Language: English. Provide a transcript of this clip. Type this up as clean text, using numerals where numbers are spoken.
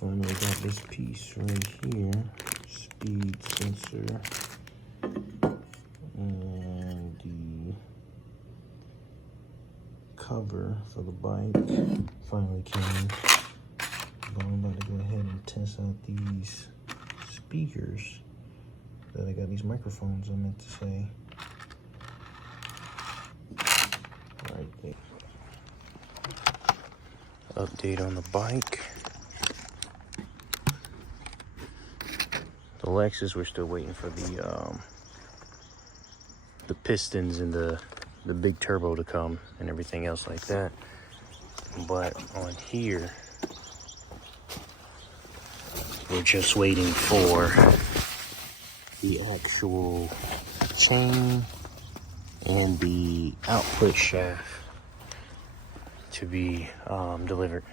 Finally got this piece right here, speed sensor, and the cover for the bike finally came. But I'm about to go ahead and test out these speakers that I got, these microphones I meant to say. Right there. Update on the bike. The Lexus, we're still waiting for the pistons and the big turbo to come and everything else like that. But on here, we're just waiting for the actual chain and the output shaft to be delivered.